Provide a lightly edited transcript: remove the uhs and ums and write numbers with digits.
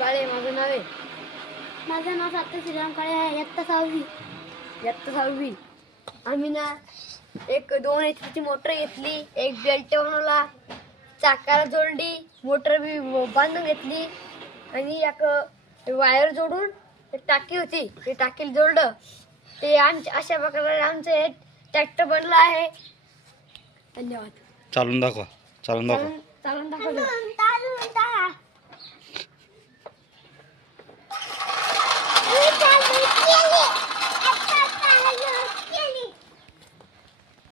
काळे माझं नाव आहे. माझं नाव सार्थक श्रीराम काळे आहे. इयत्ता 6वी. इयत्ता 6वी. आम्ही ना एक 2 HP मोटर घेतली, एक बेल्ट बनवला, चाकाला जोडली, मोटर बी बांधून घेतली आणि एक वायर जोडून एक टाकी होती ते टाकीला जोडलं. ते अशा प्रकारे आमचं हे ट्रॅक्टर बनलं आहे. धन्यवाद. चालून दाखवा. चालून दाखवतो.